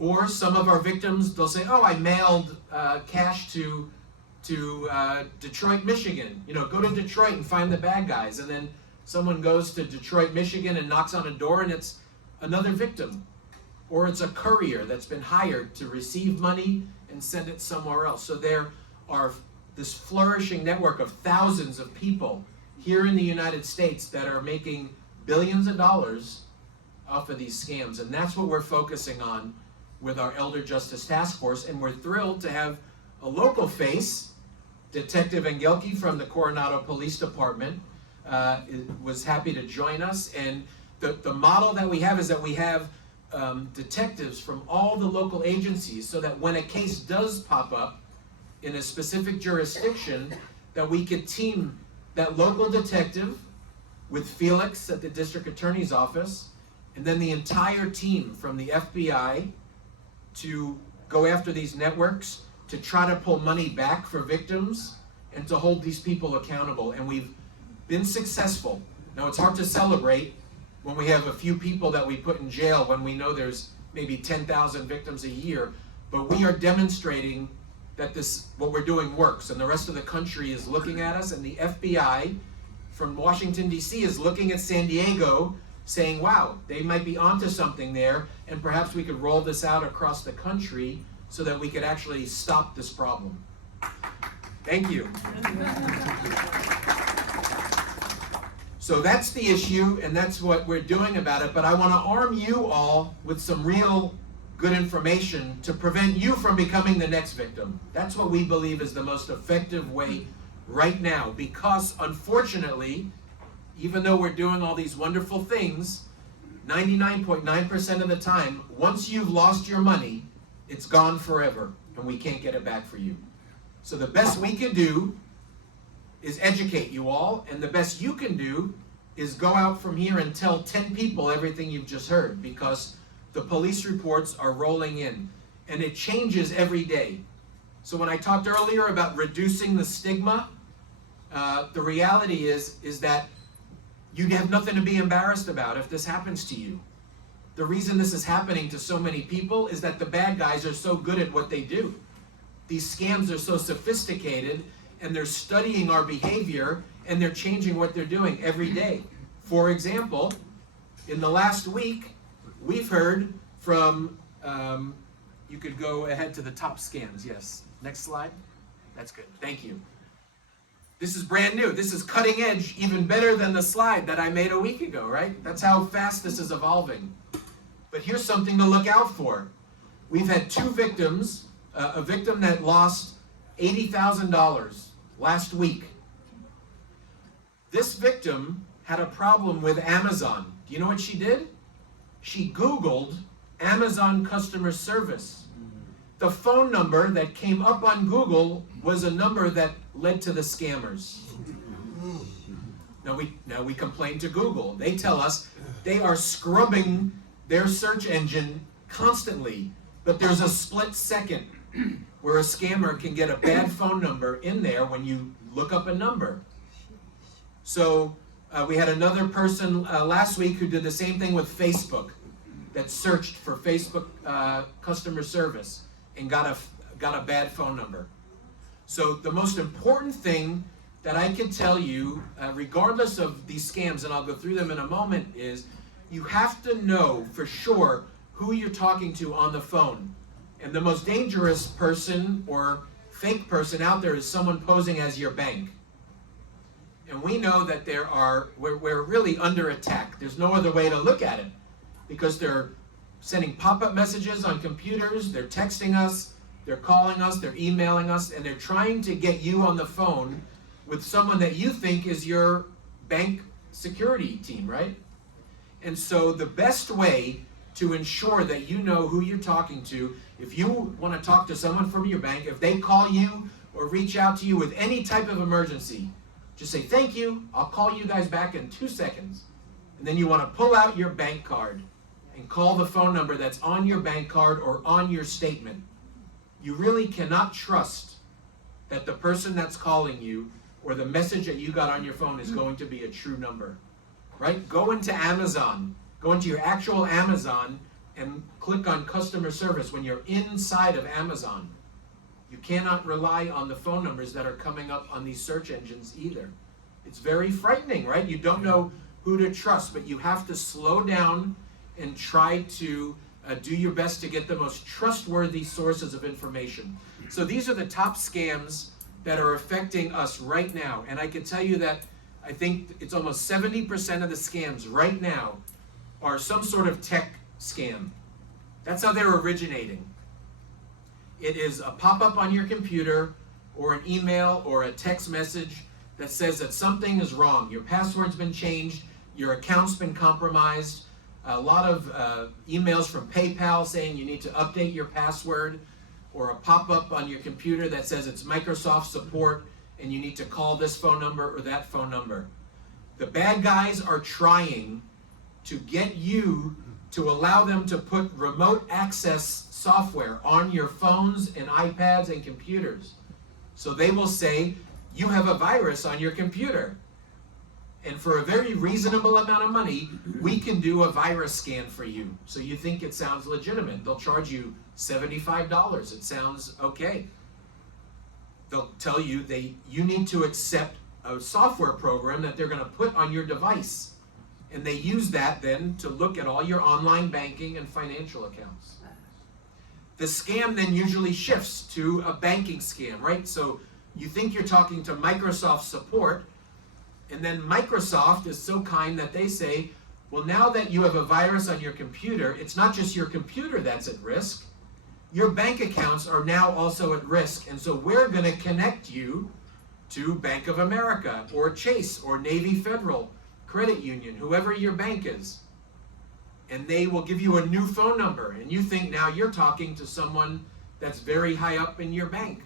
or some of our victims, they'll say, oh, I mailed cash to Detroit, Michigan. Go to Detroit and find the bad guys. And then someone goes to Detroit, Michigan and knocks on a door and it's another victim. Or it's a courier that's been hired to receive money and send it somewhere else. So there are this flourishing network of thousands of people here in the United States that are making billions of dollars off of these scams. And that's what we're focusing on with our Elder Justice Task Force. And we're thrilled to have a local face, Detective Engelke from the Coronado Police Department, was happy to join us. And the model that we have is that we have detectives from all the local agencies, so that when a case does pop up in a specific jurisdiction, that we could team that local detective with Felix at the district attorney's office, and then the entire team from the FBI to go after these networks, to try to pull money back for victims, and to hold these people accountable. And we've been successful. Now, it's hard to celebrate when we have a few people that we put in jail, when we know there's maybe 10,000 victims a year, but we are demonstrating that what we're doing works, and the rest of the country is looking at us, and the FBI from Washington, D.C. is looking at San Diego, saying, wow, they might be onto something there, and perhaps we could roll this out across the country so that we could actually stop this problem. Thank you. So that's the issue, and that's what we're doing about it, but I want to arm you all with some real good information to prevent you from becoming the next victim. That's what we believe is the most effective way right now, because unfortunately, even though we're doing all these wonderful things, 99.9% of the time, once you've lost your money, it's gone forever, and we can't get it back for you. So the best we can do is educate you all, and the best you can do is go out from here and tell 10 people everything you've just heard, because the police reports are rolling in, and it changes every day. So when I talked earlier about reducing the stigma, the reality is that you have nothing to be embarrassed about if this happens to you. The reason this is happening to so many people is that the bad guys are so good at what they do. These scams are so sophisticated, and they're studying our behavior, and they're changing what they're doing every day. For example, in the last week, we've heard from, you could go ahead to the top scams, yes. Next slide. That's good, thank you. This is brand new, this is cutting edge, even better than the slide that I made a week ago, right? That's how fast this is evolving. But here's something to look out for. We've had 2 victims, a victim that lost $80,000 last week. This victim had a problem with Amazon. Do you know what she did? She Googled Amazon customer service. The phone number that came up on Google was a number that led to the scammers. Now we complain to Google. They tell us they are scrubbing their search engine constantly, but there's a split second where a scammer can get a bad phone number in there when you look up a number. So we had another person last week who did the same thing with Facebook, that searched for Facebook customer service and got a bad phone number. So the most important thing that I can tell you, regardless of these scams, and I'll go through them in a moment, is you have to know for sure who you're talking to on the phone. And the most dangerous person or fake person out there is someone posing as your bank. And we know that we're really under attack. There's no other way to look at it, because they're sending pop-up messages on computers, they're texting us, they're calling us, they're emailing us, and they're trying to get you on the phone with someone that you think is your bank security team, right? And so the best way to ensure that you know who you're talking to, if you want to talk to someone from your bank, if they call you or reach out to you with any type of emergency, just say, thank you, I'll call you guys back in 2 seconds. And then you want to pull out your bank card and call the phone number that's on your bank card or on your statement. You really cannot trust that the person that's calling you or the message that you got on your phone is going to be a true number, right? Go into Amazon, go into your actual Amazon and click on customer service when you're inside of Amazon. You cannot rely on the phone numbers that are coming up on these search engines either. It's very frightening, right? You don't know who to trust, but you have to slow down and try to do your best to get the most trustworthy sources of information. So these are the top scams that are affecting us right now. And I can tell you that I think it's almost 70% of the scams right now are some sort of tech scam. That's how they're originating. It is a pop-up on your computer or an email or a text message that says that something is wrong. Your password's been changed, your account's been compromised, a lot of emails from PayPal saying you need to update your password, or a pop-up on your computer that says it's Microsoft support and you need to call this phone number or that phone number. The bad guys are trying to get you to allow them to put remote access software on your phones and iPads and computers. So they will say, you have a virus on your computer. And for a very reasonable amount of money, we can do a virus scan for you. So you think it sounds legitimate. They'll charge you $75. It sounds okay. They'll tell you you need to accept a software program that they're going to put on your device. And they use that then to look at all your online banking and financial accounts. The scam then usually shifts to a banking scam, right? So you think you're talking to Microsoft support, and then Microsoft is so kind that they say, well, now that you have a virus on your computer, it's not just your computer that's at risk. Your bank accounts are now also at risk. And so we're going to connect you to Bank of America or Chase or Navy Federal Credit Union, whoever your bank is. And they will give you a new phone number. And you think now you're talking to someone that's very high up in your bank.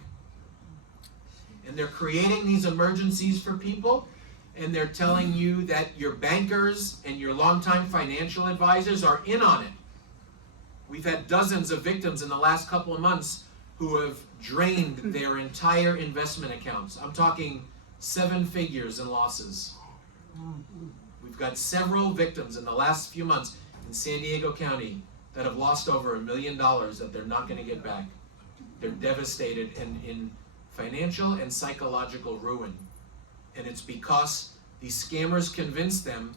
And they're creating these emergencies for people. And they're telling you that your bankers and your longtime financial advisors are in on it. We've had dozens of victims in the last couple of months who have drained their entire investment accounts. I'm talking 7 figures in losses. We've got several victims in the last few months in San Diego County that have lost over $1 million that they're not going to get back. They're devastated and in financial and psychological ruin. And it's because these scammers convinced them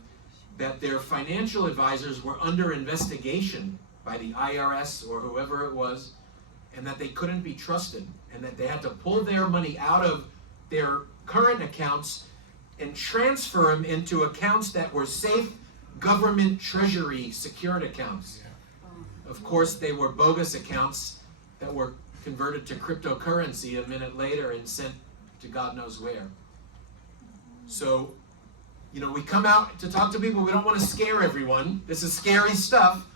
that their financial advisors were under investigation by the IRS or whoever it was, and that they couldn't be trusted, and that they had to pull their money out of their current accounts and transfer them into accounts that were safe government treasury secured accounts. Of course, they were bogus accounts that were converted to cryptocurrency a minute later and sent to God knows where. So, we come out to talk to people. We don't want to scare everyone. This is scary stuff,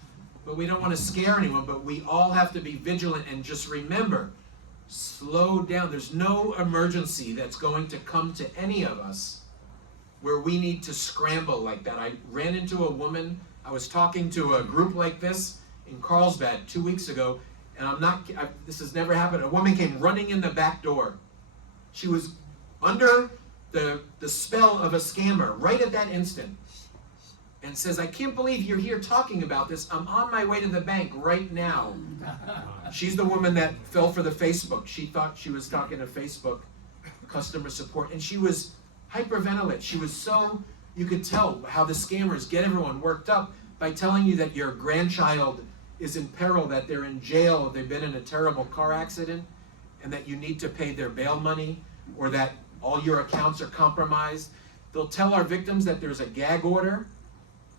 but we don't want to scare anyone. But we all have to be vigilant and just remember, slow down. There's no emergency that's going to come to any of us where we need to scramble like that. I ran into a woman. I was talking to a group like this in Carlsbad 2 weeks ago, and this has never happened. A woman came running in the back door. She was under the spell of a scammer right at that instant, and says, I can't believe you're here talking about this. I'm on my way to the bank right now. She's the woman that fell for the Facebook. She thought she was talking to Facebook customer support, and she was hyperventilate. She was so, you could tell how the scammers get everyone worked up by telling you that your grandchild is in peril, that they're in jail, they've been in a terrible car accident, and that you need to pay their bail money, or that all your accounts are compromised. They'll tell our victims that there's a gag order,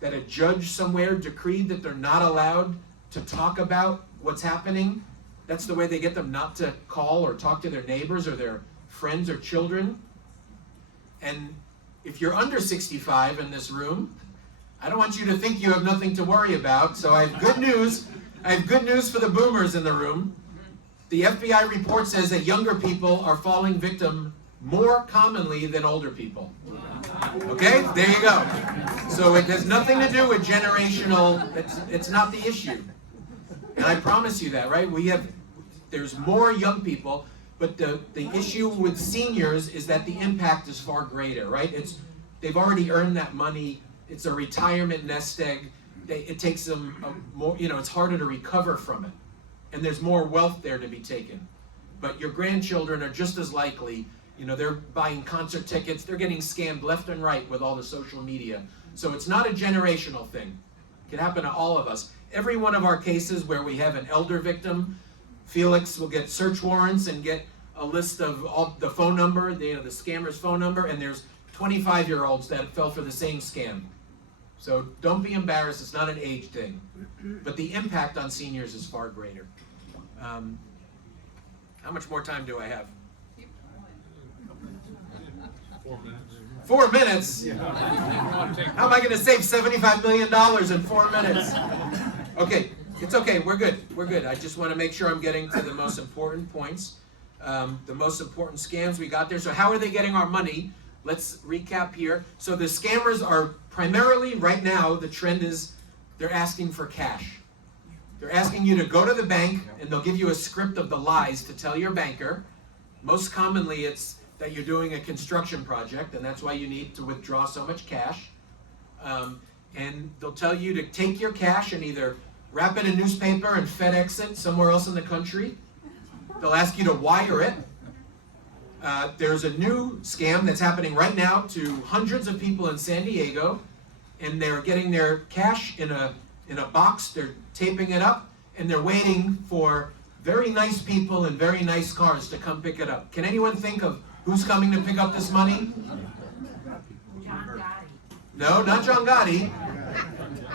that a judge somewhere decreed that they're not allowed to talk about what's happening. That's the way they get them not to call or talk to their neighbors or their friends or children. And if you're under 65 in this room, I don't want you to think you have nothing to worry about. So I have good news. I have good news for the boomers in the room. The FBI report says that younger people are falling victim more commonly than older people. Okay, there you go. So it has nothing to do with generational, it's not the issue. And I promise you that, right? There's more young people, but the issue with seniors is that the impact is far greater, right? They've already earned that money. It's a retirement nest egg. It takes them more, it's harder to recover from it. And there's more wealth there to be taken. But your grandchildren are just as likely. They're buying concert tickets. They're getting scammed left and right with all the social media. So it's not a generational thing. It can happen to all of us. Every one of our cases where we have an elder victim, Felix will get search warrants and get a list of all the phone number, the scammer's phone number, and there's 25-year-olds that fell for the same scam. So don't be embarrassed. It's not an age thing. But the impact on seniors is far greater. How much more time do I have? 4 minutes? How am I going to save $75 million in 4 minutes? Okay, it's okay. We're good. We're good. I just want to make sure I'm getting to the most important points, the most important scams we got there. So how are they getting our money? Let's recap here. So the scammers are primarily, right now, the trend is they're asking for cash. They're asking you to go to the bank, and they'll give you a script of the lies to tell your banker. Most commonly, it's that you're doing a construction project, and that's why you need to withdraw so much cash. And they'll tell you to take your cash and either wrap it in newspaper and FedEx it somewhere else in the country. They'll ask you to wire it. There's a new scam that's happening right now to hundreds of people in San Diego, and they're getting their cash in a box. They're taping it up, and they're waiting for very nice people in very nice cars to come pick it up. Can anyone think of who's coming to pick up this money? No, not John Gotti.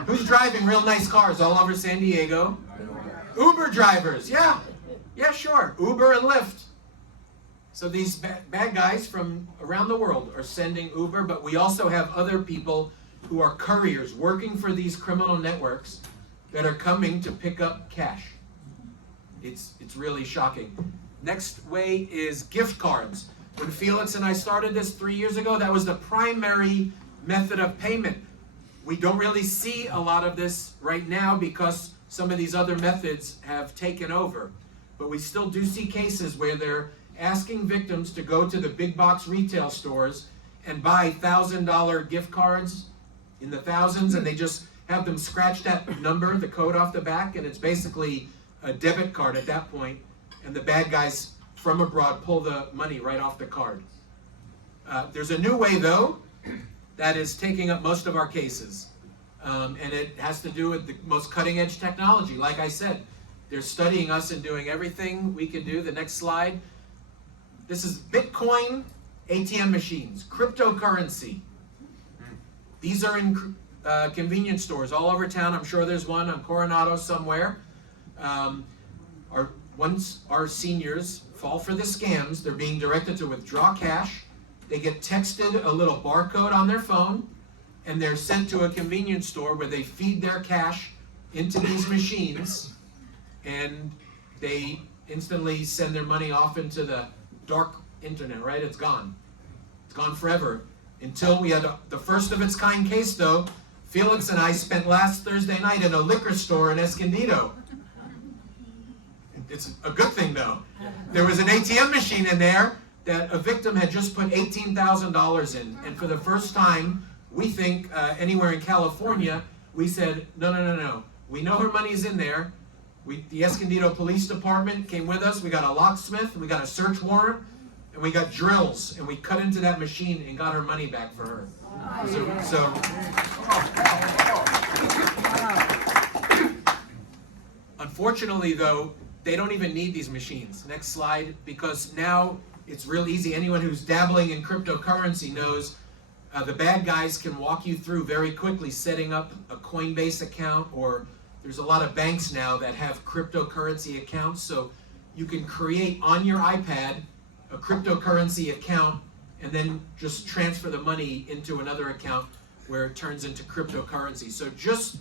Who's driving real nice cars all over San Diego? Uber drivers, yeah. Yeah, sure. Uber and Lyft. So these bad guys from around the world are sending Uber, but we also have other people who are couriers working for these criminal networks that are coming to pick up cash. It's really shocking. Next way is gift cards. When Felix and I started this 3 years ago, that was the primary method of payment. We don't really see a lot of this right now because some of these other methods have taken over. But we still do see cases where they're asking victims to go to the big box retail stores and buy $1,000 gift cards in the thousands, and they just have them scratch that number, the code off the back, and it's basically a debit card at that point, and the bad guys from abroad pull the money right off the card. There's a new way, though, that is taking up most of our cases, and it has to do with the most cutting-edge technology. Like I said, they're studying us and doing everything we can do. The next slide. This is Bitcoin ATM machines, cryptocurrency. These are in convenience stores all over town. I'm sure there's one on Coronado somewhere. Once our seniors fall for the scams, they're being directed to withdraw cash. They get texted a little barcode on their phone, and they're sent to a convenience store where they feed their cash into these machines, and they instantly send their money off into the dark internet, right? It's gone. It's gone forever. Until we had the first of its kind case, though. Felix and I spent last Thursday night in a liquor store in Escondido. It's a good thing, though. There was an ATM machine in there that a victim had just put $18,000 in. And for the first time, we think anywhere in California, we said, no. We know her money's in there. The Escondido Police Department came with us. We got a locksmith. We got a search warrant. And we got drills. And we cut into that machine and got her money back for her. Unfortunately, though, they don't even need these machines. Next slide, because now it's real easy. Anyone who's dabbling in cryptocurrency knows the bad guys can walk you through very quickly setting up a Coinbase account, or there's a lot of banks now that have cryptocurrency accounts, so you can create on your iPad a cryptocurrency account and then just transfer the money into another account where it turns into cryptocurrency. So just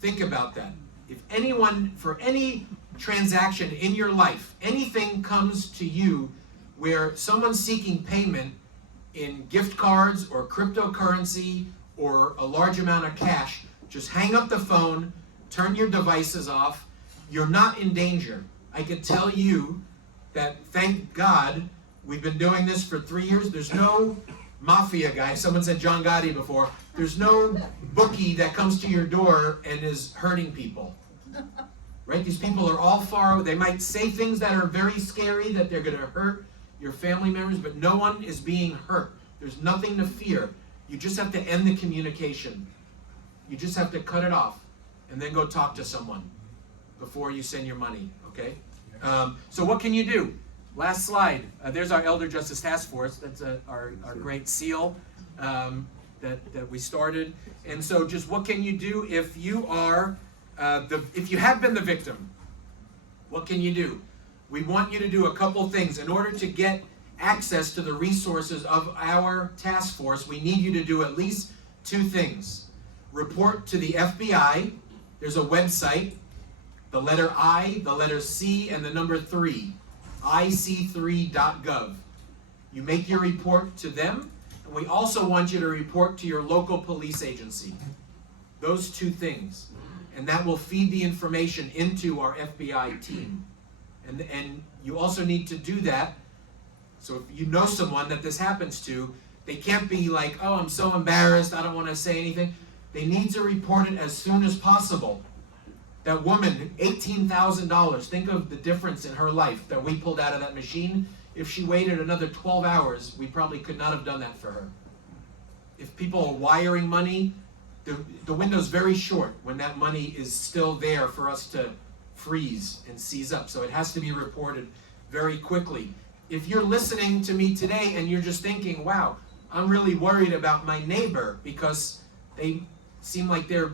think about that. If anyone, for any transaction in your life, anything comes to you where someone's seeking payment in gift cards or cryptocurrency or a large amount of cash, just hang up the phone, turn your devices off. You're not in danger. I can tell you that, thank God, we've been doing this for 3 years. There's no mafia guy. Someone said John Gotti before. There's no bookie that comes to your door and is hurting people. Right? These people are all far away. They might say things that are very scary, that they're going to hurt your family members, but no one is being hurt. There's nothing to fear. You just have to end the communication. You just have to cut it off and then go talk to someone before you send your money, okay? So what can you do? Last slide. There's our Elder Justice Task Force. That's our great seal that we started. And so just what can you do if you are, if you have been the victim? What can you do? We want you to do a couple things. In order to get access to the resources of our task force, we need you to do at least 2 things. Report to the FBI. There's a website, the letter I, the letter C, and the number 3, ic3.gov. You make your report to them, and we also want you to report to your local police agency. Those 2 things. and that will feed the information into our FBI team. And you also need to do that. So if you know someone that this happens to, they can't be like, oh, I'm so embarrassed, I don't want to say anything. They need to report it as soon as possible. That woman, $18,000, think of the difference in her life that we pulled out of that machine. If she waited another 12 hours, we probably could not have done that for her. If people are wiring money, the window's very short when that money is still there for us to freeze and seize up. So it has to be reported very quickly. If you're listening to me today and you're just thinking, wow, I'm really worried about my neighbor because they seem like they're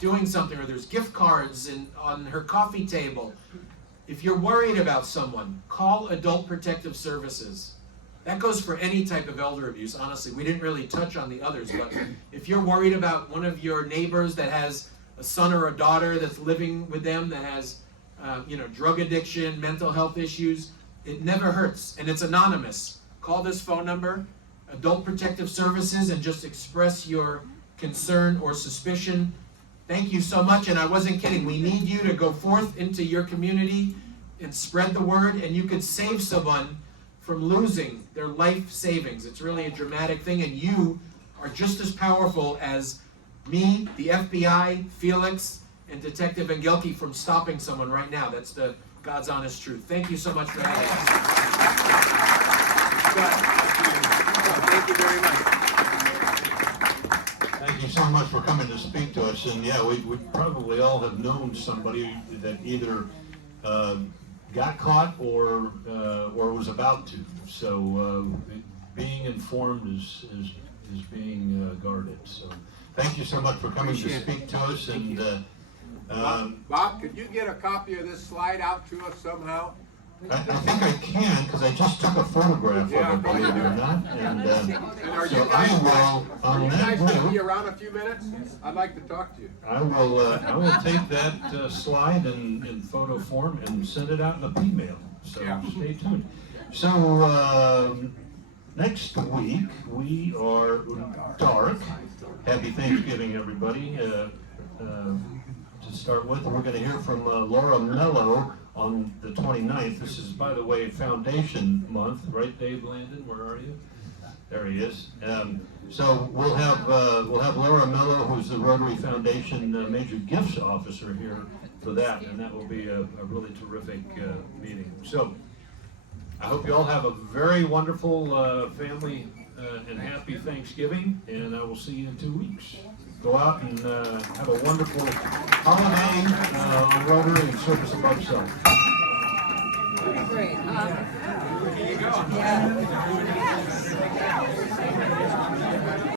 doing something, or there's gift cards on her coffee table. If you're worried about someone, call Adult Protective Services. That goes for any type of elder abuse, honestly. We didn't really touch on the others, but if you're worried about one of your neighbors that has a son or a daughter that's living with them that has drug addiction, mental health issues, it never hurts, and it's anonymous. Call this phone number, Adult Protective Services, and just express your concern or suspicion. Thank you so much, and I wasn't kidding. We need you to go forth into your community and spread the word, and you could save someone from losing their life savings. It's really a dramatic thing, and you are just as powerful as me, the FBI, Felix, and Detective Engelke from stopping someone right now. That's the God's honest truth. Thank you so much for having us. Thank you very much. Thank you so much for coming to speak to us. And yeah, we probably all have known somebody that either got caught or was about to. So being informed is being guarded. So thank you so much for coming to speak to us. And Bob, could you get a copy of this slide out to us somehow? I think I can, because I just took a photograph of it, believe it or not. And are so you guys, on you that guys going to note, be around a few minutes? I'd like to talk to you. I will take that slide in photo form and send it out in a email. So stay tuned. So next week we are dark. Happy Thanksgiving, everybody. To start with, we're going to hear from Laura Mello on the 29th. This is, by the way, Foundation Month, right, Dave Landon? Where are you? There he is. So we'll have Laura Mello, who's the Rotary Foundation Major Gifts Officer, here for that, and that will be a really terrific meeting. So I hope you all have a very wonderful family and happy Thanksgiving, and I will see you in 2 weeks. Go out and have a wonderful holiday on Rotary and service above self. Great. There you go. Yeah.